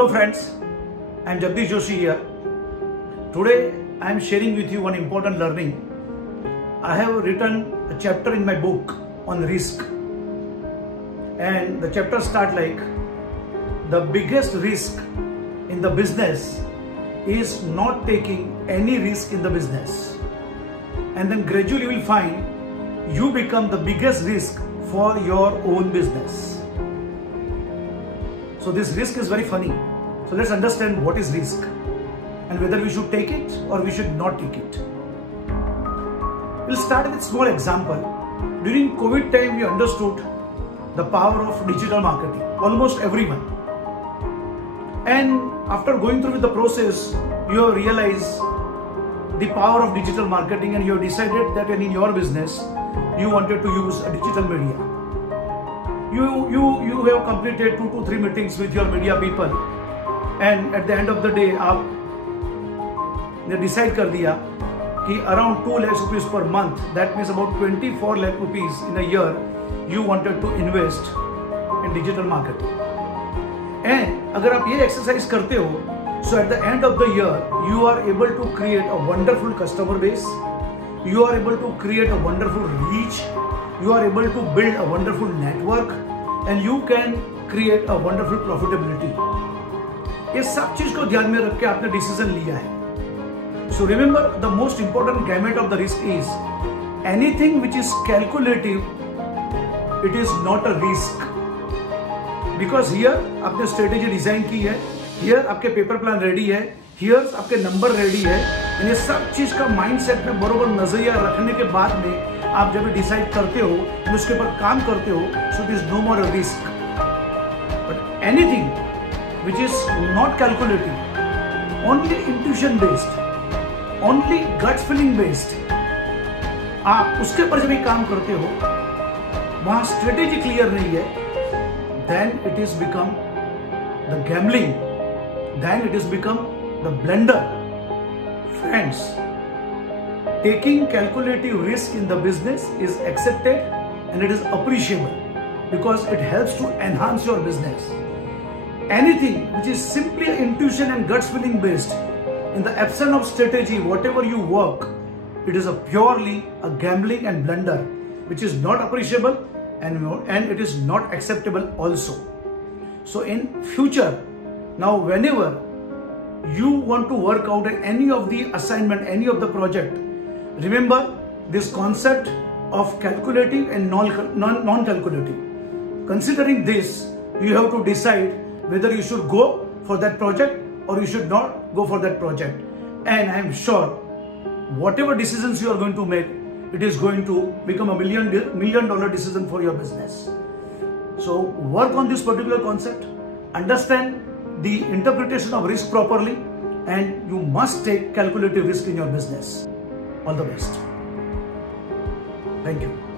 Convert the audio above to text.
Hello friends, I am Jagdish Joshi here. Today I am sharing with you one important learning. I have written a chapter in my book on risk, and the chapter starts like, the biggest risk in the business is not taking any risk in the business, and then gradually you will find you become the biggest risk for your own business. So this risk is very funny. So let's understand what is risk and whether we should take it or we should not take it. We'll start with a small example. During COVID time, we understood the power of digital marketing, almost everyone. And after going through with the process, you have realized the power of digital marketing, and you have decided that in your business, you wanted to use a digital media. You have completed 2 to 3 meetings with your media people, and at the end of the day, आपने decide कर दिया कि around 2 lakh rupees per month, that means about 24 lakh rupees in a year, you wanted to invest in digital marketing. And अगर आप ये exercise करते हो, so at the end of the year, you are able to create a wonderful customer base, you are able to create a wonderful reach, you are able to build a wonderful network, and you can create a wonderful profitability. ये सब चीज को ध्यान में रख के आपने decision लिया है. So remember, the most important gamut of the risk is anything which is calculative, it is not a risk. Because here आपने strategy design की है, here आपके paper plan ready है, here आपके number ready है, and ये सब चीज का mindset में बरोबर नजरिया रखने के बाद में आप जब डिसाइड करते हो, उसके ऊपर काम करते हो, so it is no more a risk. But anything which is not calculative, only intuition based, only gut feeling based, आप उसके ऊपर जब काम करते हो, वहां स्ट्रेटेजी क्लियर नहीं है, then it is become the gambling, then it is become the blunder. Friends, taking calculative risk in the business is accepted and it is appreciable because it helps to enhance your business. Anything which is simply intuition and gut feeling based, in the absence of strategy, whatever you work, it is a purely a gambling and blunder, which is not appreciable and it is not acceptable also. So in future, now whenever you want to work out any of the assignment, any of the project, remember this concept of calculative and non-calculative. Considering this, you have to decide whether you should go for that project or you should not go for that project. And I am sure whatever decisions you are going to make, it is going to become a million dollar decision for your business. So work on this particular concept, understand the interpretation of risk properly, and you must take calculative risk in your business. All the best. Thank you.